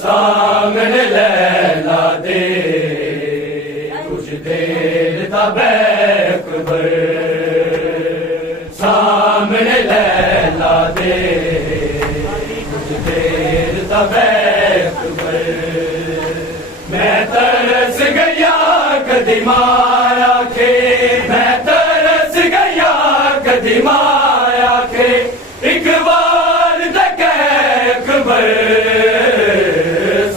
सामने लैला दे कुछ देर तबैकबर सामने लैला दे कुछ देर तबैकबर मैं तरस गया कदी माया के मैं तरस गया कदी माया के एक बार तक अकबर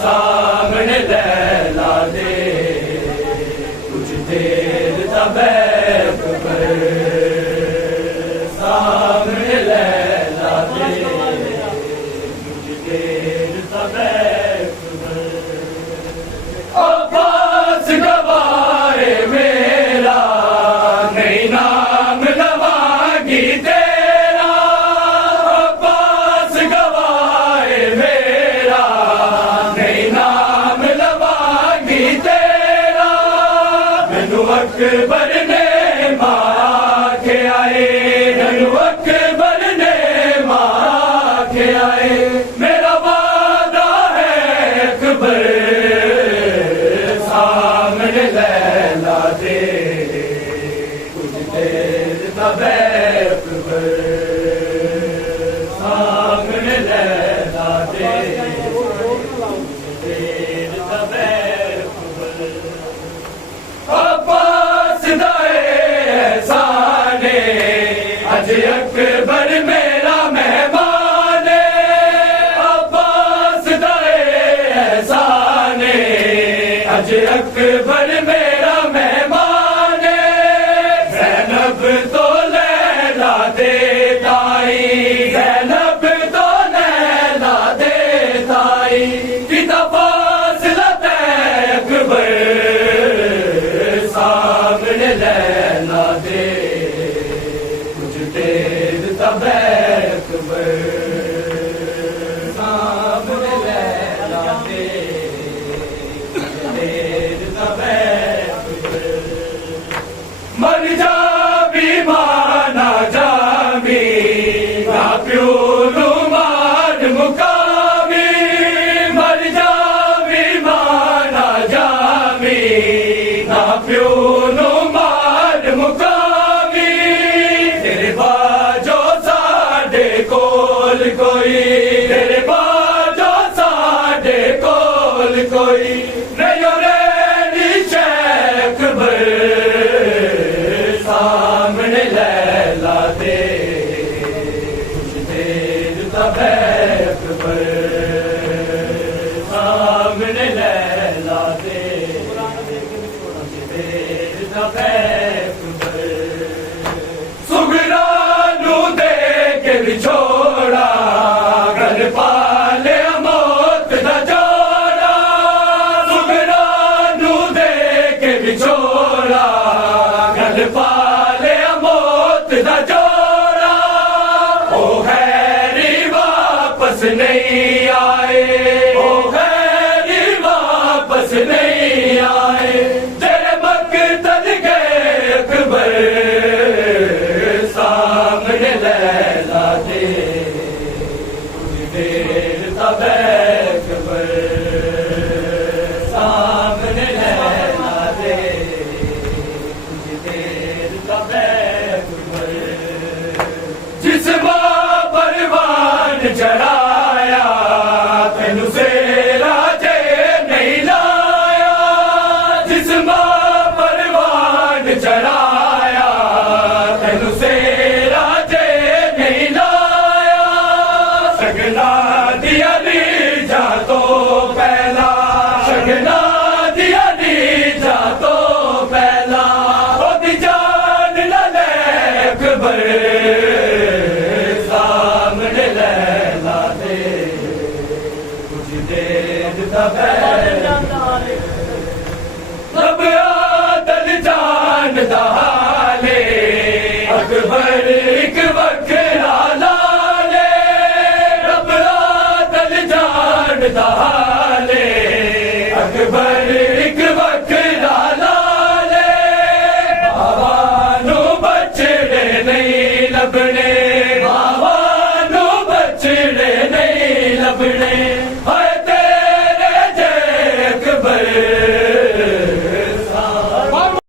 सामने लैला दे कुछ देर तबैकबर सामने लैला दे कुछ देर तबैकबर अब्बास गवाए मेरा नहीं नाम लवागी तेरा अब्बास गवाए मेरा नहीं नाम लवागी तेरा मैनू अकबर ने मारा के आए मैनू अकबर ने मारा के आए मेरा वादा है अकबर सामने लैला दे कुछ देर तबैकबर सामने लैला दे कुछ देर तबैकबर अब्बास दाए एहसाने अज अकबर मेरा मेहमान अब्बास दाए एहसाने अज अकबर मेरा मेहमान ज़ैनब तो लैला दे ताई ज़ैनब तो लैला दे ताई किता फासला तय अकबर सामने लैला दे कुछ देर तबैकबर सामने लैला दे मर जा भी माना जामी ना प्यो मार मुकामी मर जा भी माना जामी ना प्यो मार मुकामी तेरे बाजो साडे कोल कोई तेरे बाजो साडे कोल कोई नहीं रे अकबर सामने लैला दे कुछ देर तबैकबर सामने लैला दे कुछ देर तबैकबर सुगरा नू दे के बिछोड़ा घर पाले मौत दा जोड़ा सुगरा नू दे के बिछोड़ा घर पाले मौत दा जोड़ा ओ हैरी वापस नहीं आए ओ हैरी वापस नहीं आए तेरे मकतल गए अकबर सामने लैला दे कुछ देर तबैकबर सामने लैला दे कुछ देर तबैकबर जिस परवान चढ़ाया तेनू सेरा जे नहीं लाया जिस परवान चढ़ाया तेनू सेरा जे नहीं लाया सगना दिया नीजा तो पहला सगना दिया नीजा तो पहला ओदी जान न ले अकबर सामने लैला दे कुछ देर तबैकबर रब आदल जान दाले अकबर एक वखरा लाले रब आदल जान दा हाले अकबर एक वखरा लाले बाबा नू बछड़े नहीं लभने बाबा नू बछड़े नहीं लभने